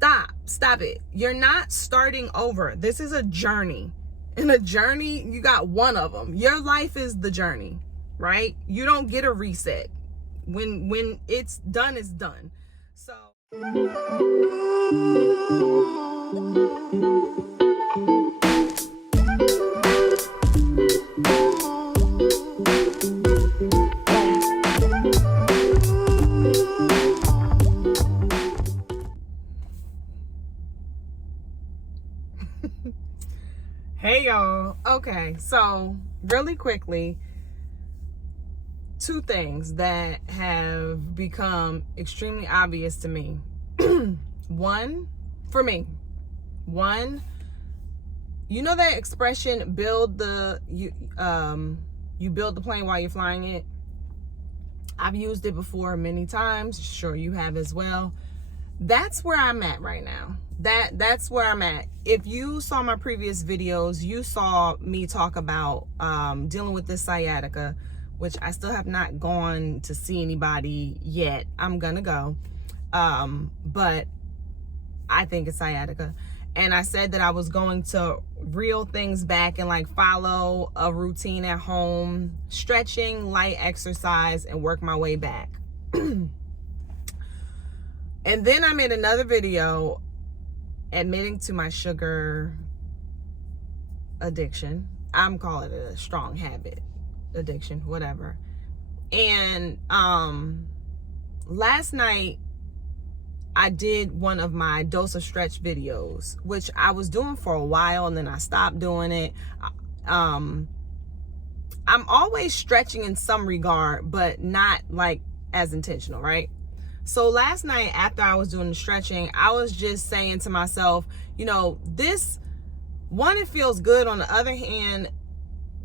Stop it. You're not starting over. This is a journey. In a journey, you got one of them. Your life is the journey, right? You don't get a reset. When it's done, it's done. So hey y'all. Okay, so really quickly, two things that have become extremely obvious to me. One, you know that expression, you build the plane while you're flying it? I've used it before many times. Sure, you have as well. That's where I'm at right now. That's where I'm at. If you saw my previous videos, you saw me talk about dealing with this sciatica, which I still have not gone to see anybody yet. I'm gonna go, but I think it's sciatica. And I said that I was going to reel things back and like follow a routine at home, stretching, light exercise, and work my way back. And then I made another video admitting to my sugar addiction. I'm calling it a strong habit addiction, whatever. And last night I did one of my dose of stretch videos, which I was doing for a while and then I stopped doing it. I'm always stretching in some regard, but not like as intentional, right? So last night after I was doing the stretching, I was just saying to myself, you know, this one, it feels good. On the other hand,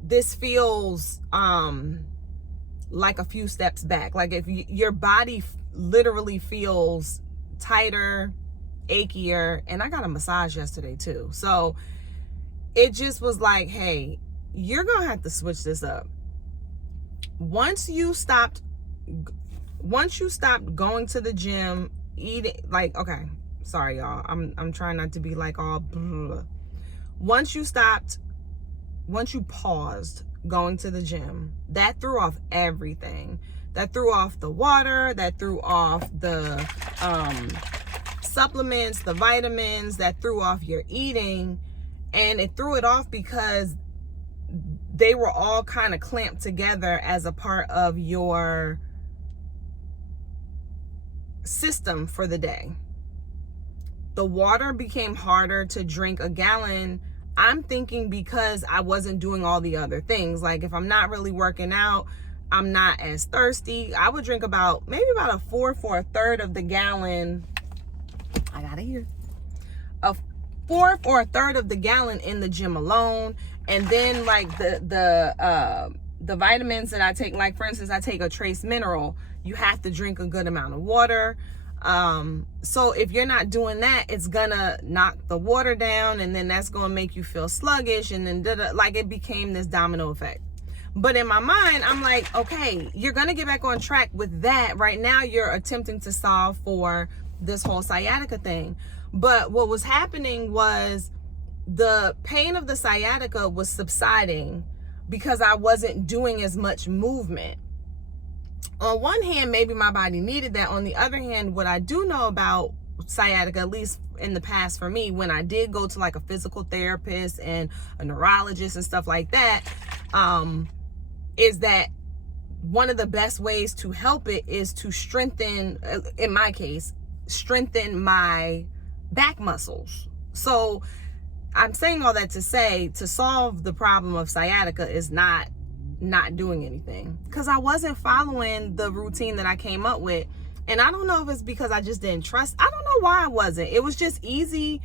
this feels like a few steps back. Like if your body literally feels tighter, achier, and I got a massage yesterday too. So it just was like, hey, you're gonna have to switch this up. Once you stopped going to the gym, eating, like, okay, sorry y'all, I'm trying not to be like all blah. Once you paused going to the gym, that threw off everything. That threw off the water, that threw off the supplements, the vitamins, that threw off your eating. And it threw it off because they were all kind of clamped together as a part of your system for the day. The water became harder to drink a gallon. I'm thinking because I wasn't doing all the other things. Like if I'm not really working out, I'm not as thirsty. I would drink maybe about a third of the gallon. I got it here. A fourth or a third of the gallon in the gym alone. And then like the vitamins that I take, like for instance, I take a trace mineral. You have to drink a good amount of water. So if you're not doing that, it's gonna knock the water down, and then that's gonna make you feel sluggish, and then like it became this domino effect. But in my mind, I'm like, okay, you're gonna get back on track with that. Right now, you're attempting to solve for this whole sciatica thing. But what was happening was the pain of the sciatica was subsiding because I wasn't doing as much movement. On one hand, maybe my body needed that. On the other hand, what I do know about sciatica, at least in the past for me, when I did go to like a physical therapist and a neurologist and stuff like that, is that one of the best ways to help it is to strengthen, in my case, strengthen my back muscles. So I'm saying all that to say, to solve the problem of sciatica is not doing anything, because I wasn't following the routine that I came up with. And I don't know if it's because I just didn't trust. I don't know why I wasn't. It was just easy.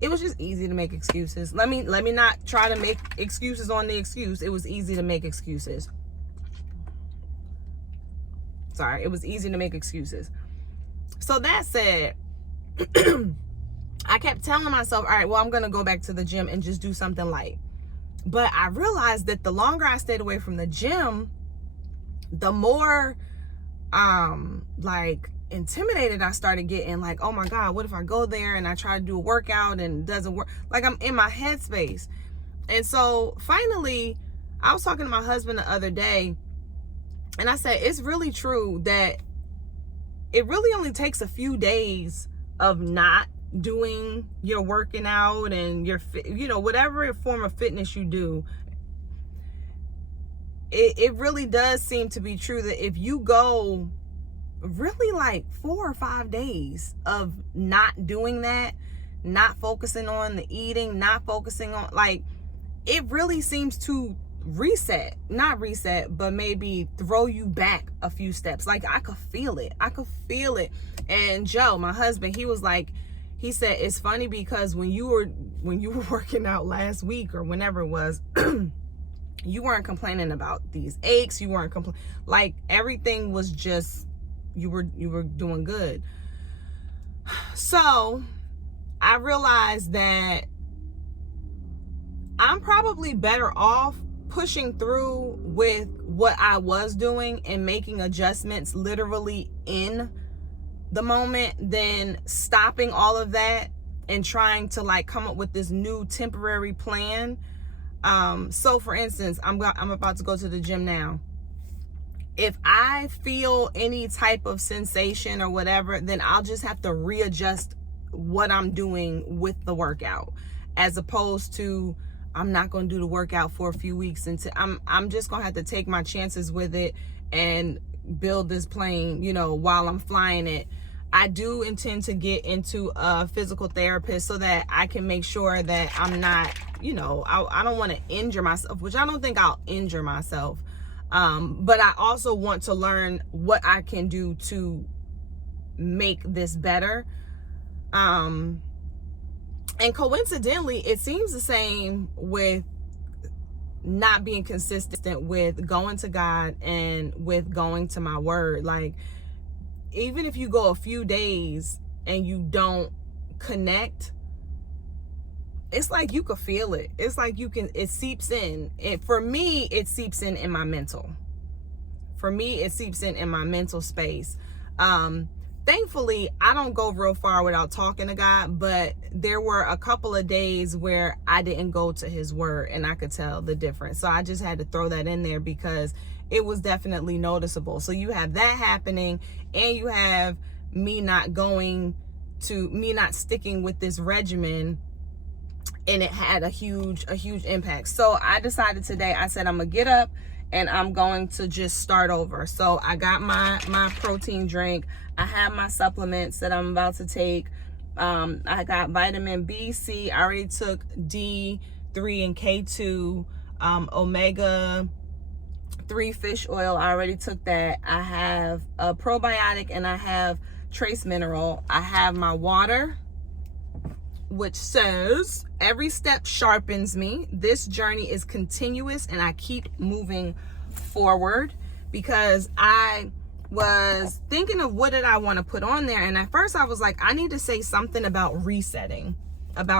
It was just easy to make excuses. Let me not try to make excuses on the excuse. It was easy to make excuses. Sorry, it was easy to make excuses. So that said, I kept telling myself, all right, well, I'm going to go back to the gym and just do something light. But I realized that the longer I stayed away from the gym, the more like intimidated I started getting, like, oh my God, what if I go there and I try to do a workout and it doesn't work? Like, I'm in my headspace. And so finally, I was talking to my husband the other day, and I said, it's really true that it really only takes a few days of not doing your working out and your, whatever form of fitness you do. It really does seem to be true that if you go really like 4 or 5 days of not doing that, not focusing on the eating, not focusing on, like, it really seems to not reset, but maybe throw you back a few steps. Like, I could feel it. And Joe, my husband, he said, it's funny because when you were working out last week or whenever it was, you weren't complaining about these aches. You weren't like, everything was just, you were doing good. So I realized that I'm probably better off pushing through with what I was doing and making adjustments literally in the moment than stopping all of that and trying to, like, come up with this new temporary plan. So for instance, I'm about to go to the gym now. If I feel any type of sensation or whatever, then I'll just have to readjust what I'm doing with the workout, as opposed to, I'm not going to do the workout for a few weeks until I'm just going to have to take my chances with it and build this plane, while I'm flying it. I do intend to get into a physical therapist so that I can make sure that I'm not, I don't want to injure myself, which I don't think I'll injure myself. But I also want to learn what I can do to make this better. And coincidentally, it seems the same with not being consistent with going to God and with going to my word. Like, even if you go a few days and you don't connect, it's like you could feel it. It's like it seeps in. For me, it seeps in my mental. For me, it seeps in my mental space. Thankfully, I don't go real far without talking to God, but there were a couple of days where I didn't go to his word and I could tell the difference. So I just had to throw that in there because it was definitely noticeable. So you have that happening, and you have me not sticking with this regimen, and it had a huge impact. So I decided today, I said, I'm gonna get up and I'm going to just start over. So I got my protein drink. I have my supplements that I'm about to take. I got vitamin B, C. I already took D3 and K2, omega 3 fish oil. I already took that. I have a probiotic and I have trace mineral. I have my water, which says every step sharpens me. This journey is continuous and I keep moving forward, because I was thinking of what did I want to put on there. And at first I was like, I need to say something about resetting, because,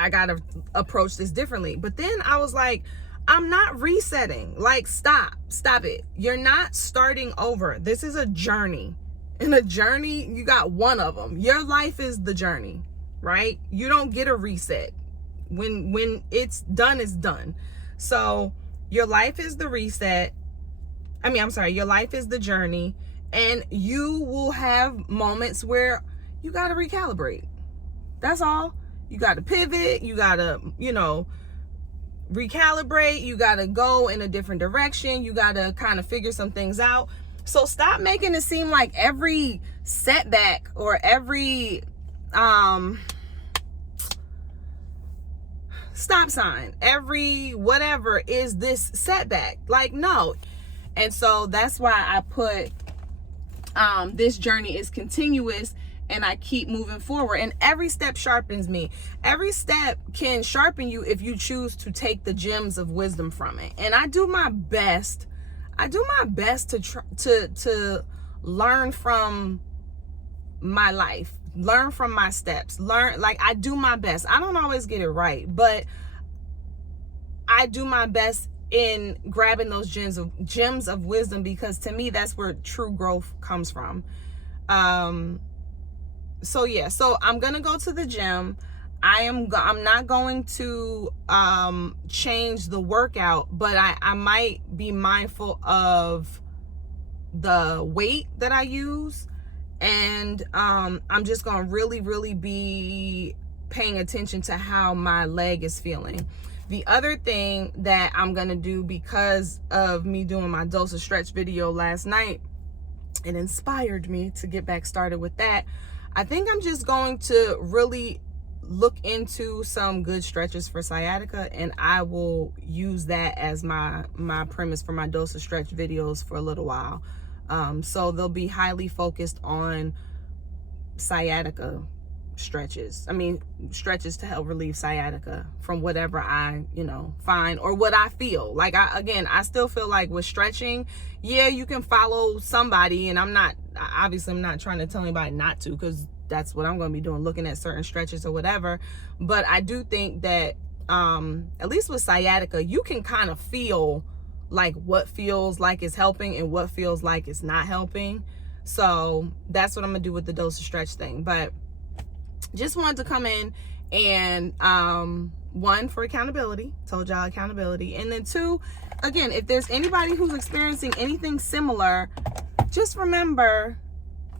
I got to approach this differently. But then I was like, I'm not resetting. Like, stop it. You're not starting over. This is a journey. In a journey, you got one of them. Your life is the journey, right? You don't get a reset. When it's done, it's done. So your life is the reset. Your life is the journey, and you will have moments where you got to recalibrate. That's all. You got to pivot. You got to, recalibrate. You got to go in a different direction. You got to kind of figure some things out. So stop making it seem like every setback or every stop sign, every whatever is this setback. Like, no. And so that's why I put this journey is continuous and I keep moving forward. And every step sharpens me. Every step can sharpen you if you choose to take the gems of wisdom from it. And I do my best. To learn from my life, learn from my steps, I do my best. I don't always get it right, but I do my best in grabbing those gems of wisdom, because to me, that's where true growth comes from. So yeah, so I'm gonna go to the gym. I'm not going to change the workout, but I might be mindful of the weight that I use, and I'm just gonna really be paying attention to how my leg is feeling. The other thing that I'm gonna do, because of me doing my dose of stretch video last night, it inspired me to get back started with that. I think I'm just going to really look into some good stretches for sciatica, and I will use that as my premise for my dose of stretch videos for a little while. So they'll be highly focused on sciatica stretches. I mean, stretches to help relieve sciatica from whatever I, find, or what I feel. Like, I still feel like with stretching, yeah, you can follow somebody, and I'm not trying to tell anybody not to, because that's what I'm going to be doing, looking at certain stretches or whatever. But I do think that, at least with sciatica, you can kind of feel like what feels like it's helping and what feels like it's not helping. So that's what I'm gonna do with the dose of stretch thing. But just wanted to come in and, one, for accountability, told y'all accountability. And then two, again, if there's anybody who's experiencing anything similar, just remember,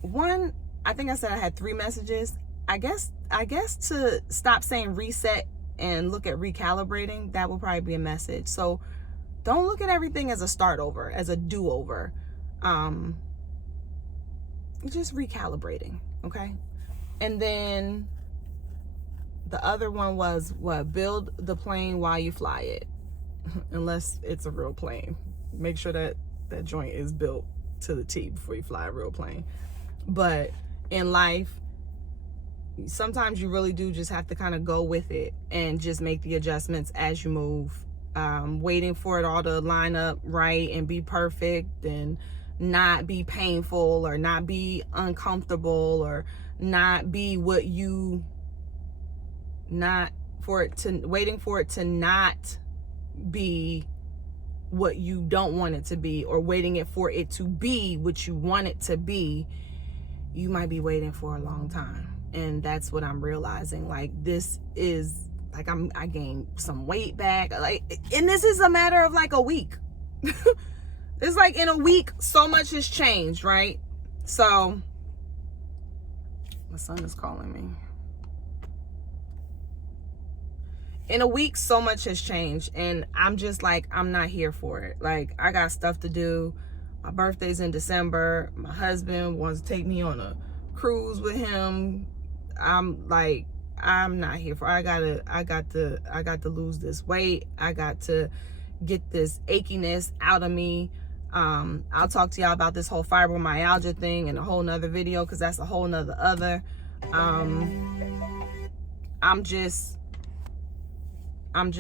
one, I think I said I had 3 messages. I guess to stop saying reset and look at recalibrating, that will probably be a message. So don't look at everything as a start over, as a do-over. Just recalibrating, okay? And then the other one was what? Build the plane while you fly it. Unless it's a real plane. Make sure that that joint is built to the T before you fly a real plane. But in life, sometimes you really do just have to kind of go with it and just make the adjustments as you move. Waiting for it all to line up right and be perfect and not be painful or not be uncomfortable or not be what you, waiting for it to not be what you don't want it to be, or waiting for it to be what you want it to be, you might be waiting for a long time. And that's what I'm realizing. Like, this is like, I gained some weight back, like, and this is a matter of like a week. It's like in a week, so much has changed, right? So my son is calling me. In a week, so much has changed, and I'm just like, I'm not here for it. Like, I got stuff to do. My birthday's in December. My husband wants to take me on a cruise with him. I'm like, I'm not here for it. I got to lose this weight. I got to get this achiness out of me. I'll talk to y'all about this whole fibromyalgia thing in a whole nother video, because that's a whole nother other. I'm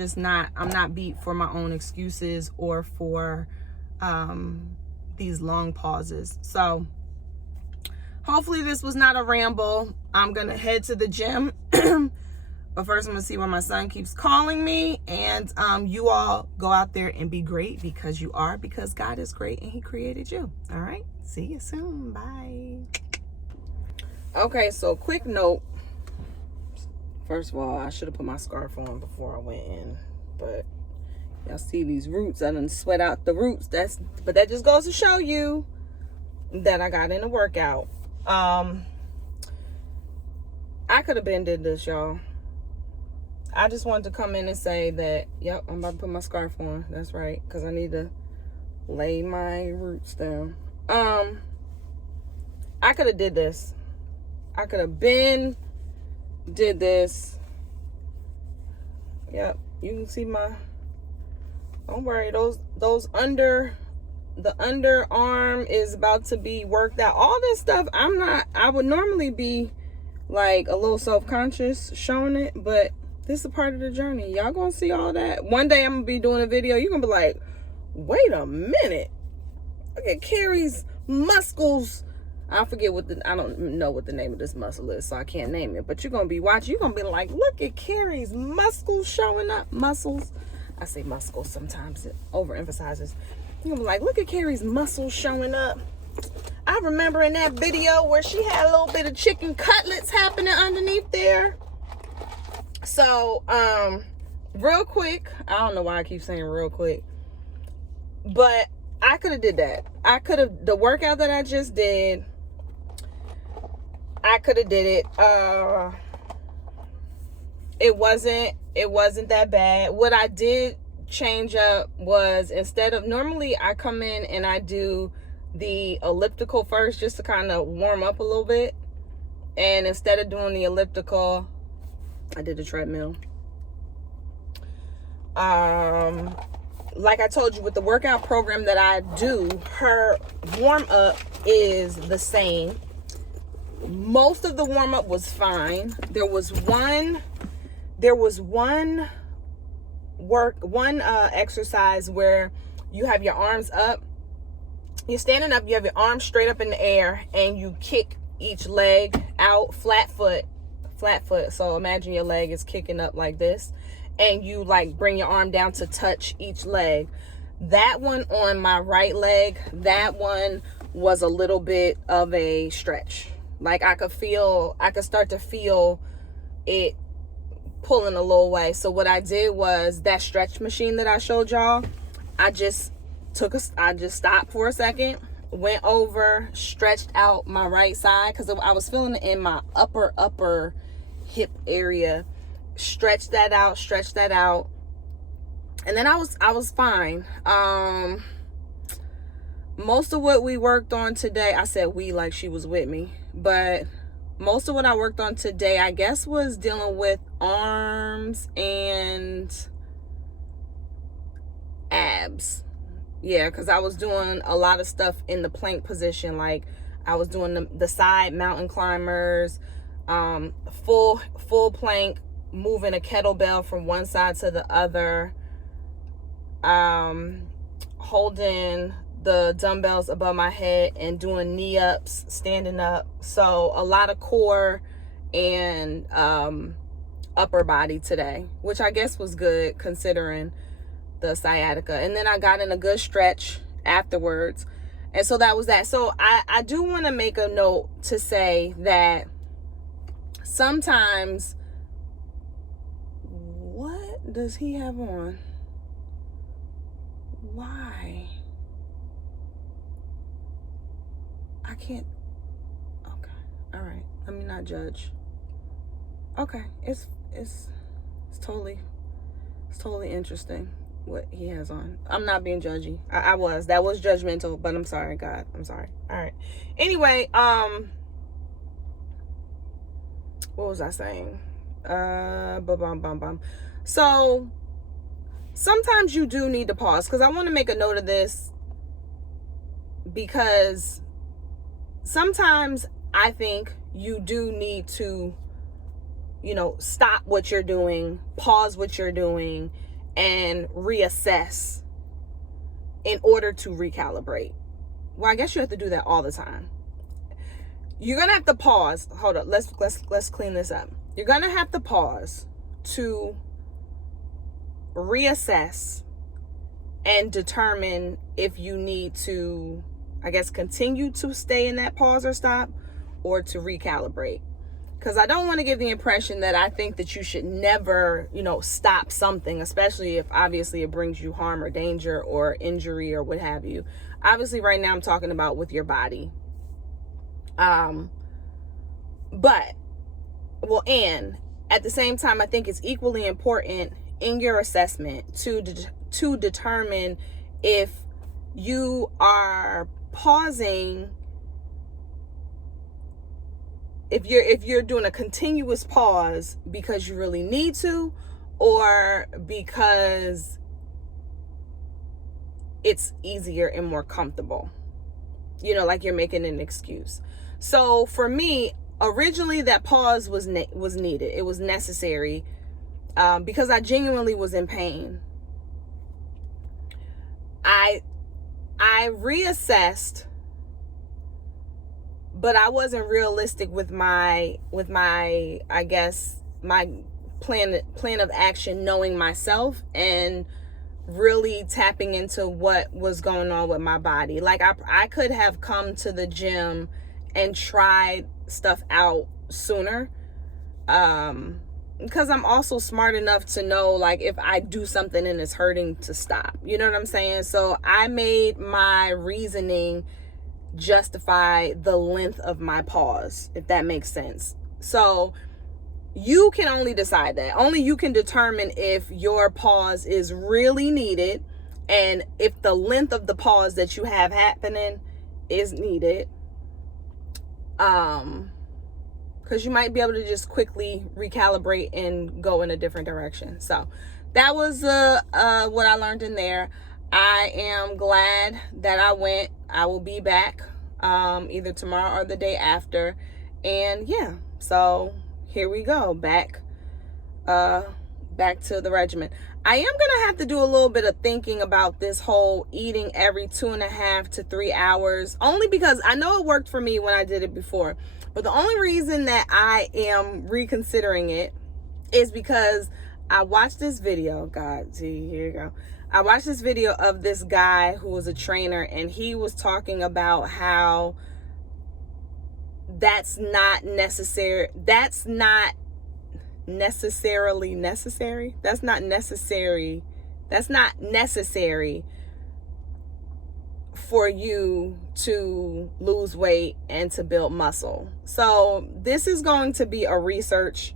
not beat for my own excuses or for these long pauses. So hopefully this was not a ramble. I'm gonna head to the gym. But first I'm gonna see why my son keeps calling me. And you all go out there and be great, because you are, because God is great and he created you. All right, see you soon. Bye. Okay, so quick note. First of all, I should have put my scarf on before I went in, but y'all see these roots. I done sweat out the roots. But that just goes to show you that I got in a workout. I could have been did this, y'all. I just wanted to come in and say that, yep, I'm about to put my scarf on. That's right, because I need to lay my roots down. I could have did this. I could have been did this. Yep, you can see my, don't worry, those the underarm is about to be worked out. All this stuff, I would normally be like a little self-conscious showing it, but this is a part of the journey. Y'all gonna see all that. One day I'm gonna be doing a video, you're gonna be like, wait a minute, look at Carrie's muscles. I don't know what the name of this muscle is, so I can't name it. But you're gonna be watching. You're gonna be like, look at Carrie's muscles showing up. Muscles. I say muscles sometimes, it overemphasizes. You're gonna be like, look at Carrie's muscles showing up. I remember in that video where she had a little bit of chicken cutlets happening underneath there. So, real quick, I don't know why I keep saying real quick, but I could have did that. The workout that I just did, I could have did it. It wasn't that bad. What I did change up was, instead of, normally I come in and I do the elliptical first just to kind of warm up a little bit. And instead of doing the elliptical, I did the treadmill. Like I told you, with the workout program that I do, her warm up is the same. Most of the warm up was fine. There was one exercise where you have your arms up. You're standing up, you have your arms straight up in the air, and you kick each leg out flat foot. So imagine your leg is kicking up like this, and you like bring your arm down to touch each leg. That one on my right leg, that one was a little bit of a stretch. Like I could start to feel it pulling a little way. So what I did was, that stretch machine that I showed y'all, I just stopped for a second, went over, stretched out my right side, because I was feeling it in my upper hip area. Stretched that out, and then I was fine. Most of what we worked on today, I said we like she was with me, but most of what I worked on today, I guess, was dealing with arms and abs. Yeah, because I was doing a lot of stuff in the plank position. Like I was doing the side mountain climbers, full plank, moving a kettlebell from one side to the other, holding the dumbbells above my head and doing knee ups, standing up. So a lot of core and upper body today, which I guess was good considering the sciatica. And then I got in a good stretch afterwards, and so that was that. So I do want to make a note to say that sometimes, what does he have on? Why? I can't. Okay. All right. Let me not judge. Okay. It's totally interesting what he has on. I'm not being judgy. That was judgmental, but I'm sorry, God. I'm sorry. All right. Anyway, what was I saying? So sometimes you do need to pause, because I want to make a note of this, because sometimes I think you do need to, stop what you're doing, pause what you're doing, and reassess in order to recalibrate. Well, I guess you have to do that all the time. You're gonna have to pause. Hold up, let's clean this up. You're gonna have to pause to reassess and determine if you need to, I guess, continue to stay in that pause or stop, or to recalibrate. Because I don't want to give the impression that I think that you should never, stop something, especially if obviously it brings you harm or danger or injury or what have you. Obviously right now I'm talking about with your body. And at the same time, I think it's equally important in your assessment to determine if you are pausing, if you're doing a continuous pause because you really need to, or because it's easier and more comfortable, like you're making an excuse. So for me, originally that pause was needed. It was necessary, because I genuinely was in pain. I reassessed, but I wasn't realistic with my I guess my plan of action, knowing myself and really tapping into what was going on with my body. Like I could have come to the gym and tried stuff out sooner, because I'm also smart enough to know, like, if I do something and it's hurting, to stop. You know what I'm saying? So I made my reasoning justify the length of my pause, if that makes sense. So you can only decide that. Only you can determine if your pause is really needed and if the length of the pause that you have happening is needed. Because you might be able to just quickly recalibrate and go in a different direction. So that was what I learned in there. I am glad that I went. I will be back either tomorrow or the day after. And yeah, so here we go, back to the regimen. I am gonna have to do a little bit of thinking about this whole eating every 2.5 to 3 hours, only because I know it worked for me when I did it before. But the only reason that I am reconsidering it is because I watched this video. God, see, here you go. I watched this video of this guy who was a trainer, and he was talking about how that's not necessary. That's not necessarily necessary. That's not necessary. That's not necessary for you to lose weight and to build muscle. So this is going to be a research,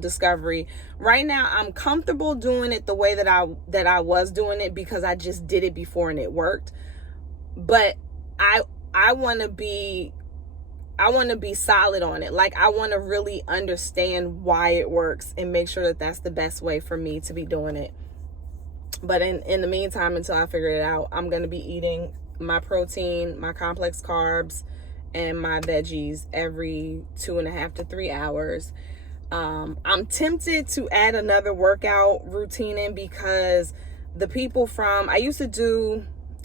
discovery. Right now, I'm comfortable doing it the way that I was doing it because I just did it before and it worked. But I want to be solid on it. Like, I want to really understand why it works and make sure that that's the best way for me to be doing it. But in the meantime, until I figure it out, I'm going to be eating my protein, my complex carbs, and my veggies every 2.5 to 3 hours. I'm tempted to add another workout routine in because the people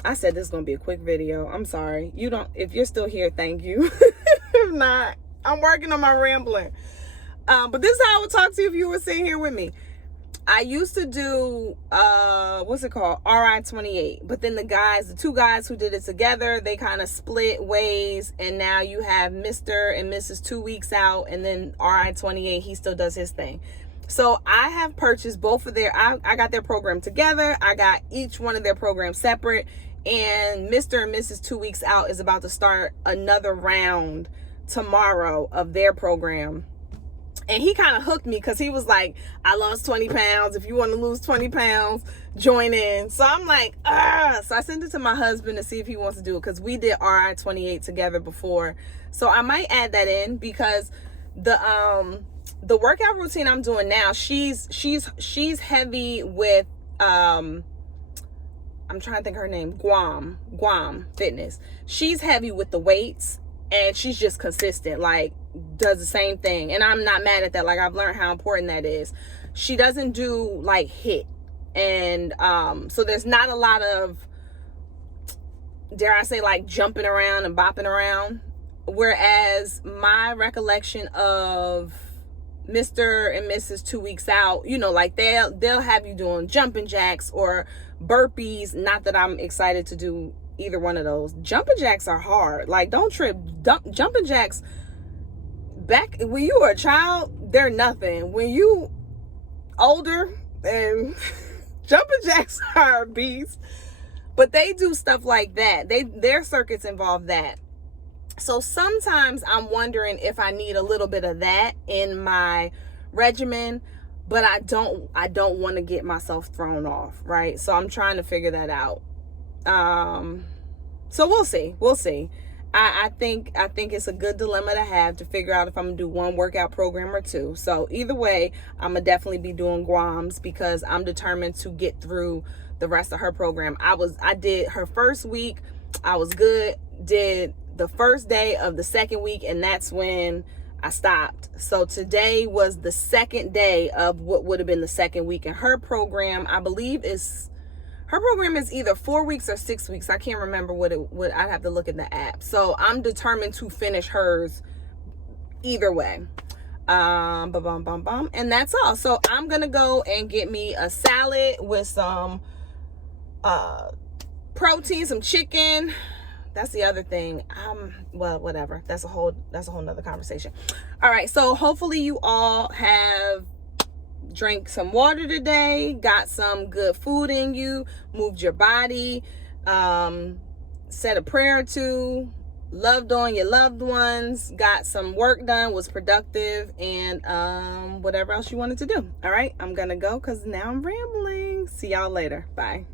I said this is going to be a quick video. I'm sorry. If you're still here, thank you. If not, I'm working on my rambling. But this is how I would talk to you if you were sitting here with me. I used to do, what's it called? RI28. But then the two guys who did it together, they kind of split ways. And now you have Mr. and Mrs. 2 weeks out. And then RI28, he still does his thing. So I have purchased both of I got their program together. I got each one of their programs separate. And Mr. and Mrs. 2 weeks out is about to start another round tomorrow of their program. And he kind of hooked me because he was like, I lost 20 pounds. If you want to lose 20 pounds, join in. So I'm like, So I sent it to my husband to see if he wants to do it because we did RI28 together before. So I might add that in because the workout routine I'm doing now, she's heavy with, I'm trying to think of her name, Guam Fitness. She's heavy with the weights and she's just consistent, like does the same thing. And I'm not mad at that. Like, I've learned how important that is. She doesn't do like HIIT. And so there's not a lot of, dare I say, like jumping around and bopping around. Whereas my recollection of Mr. and Mrs. 2 weeks out, like they'll have you doing jumping jacks or burpees. Not that I'm excited to do either one of those. Jumping jacks are hard. Like, don't trip. Jumping jacks, back when you were a child, they're nothing. When you older, and jumping jacks are a beast. But they do stuff like that. Their circuits involve that. So sometimes I'm wondering if I need a little bit of that in my regimen, but I don't want to get myself thrown off, right? So I'm trying to figure that out. So we'll see. I think it's a good dilemma to have, to figure out if I'm gonna do one workout program or two. So either way, I'm gonna definitely be doing Guam's because I'm determined to get through the rest of her program. I did her first week. I was good. Did the first day of the second week, and that's when I stopped. So today was the second day of what would have been the second week. And her program, I believe, is either 4 weeks or 6 weeks. I can't remember what I'd have to look in the app. So I'm determined to finish hers either way. And that's all. So I'm gonna go and get me a salad with some protein, some chicken. That's the other thing. Well, whatever. That's a whole nother conversation. All right. So hopefully you all have drank some water today, got some good food in you, moved your body, said a prayer or two, loved on your loved ones, got some work done, was productive, and whatever else you wanted to do. All right. I'm going to go because now I'm rambling. See y'all later. Bye.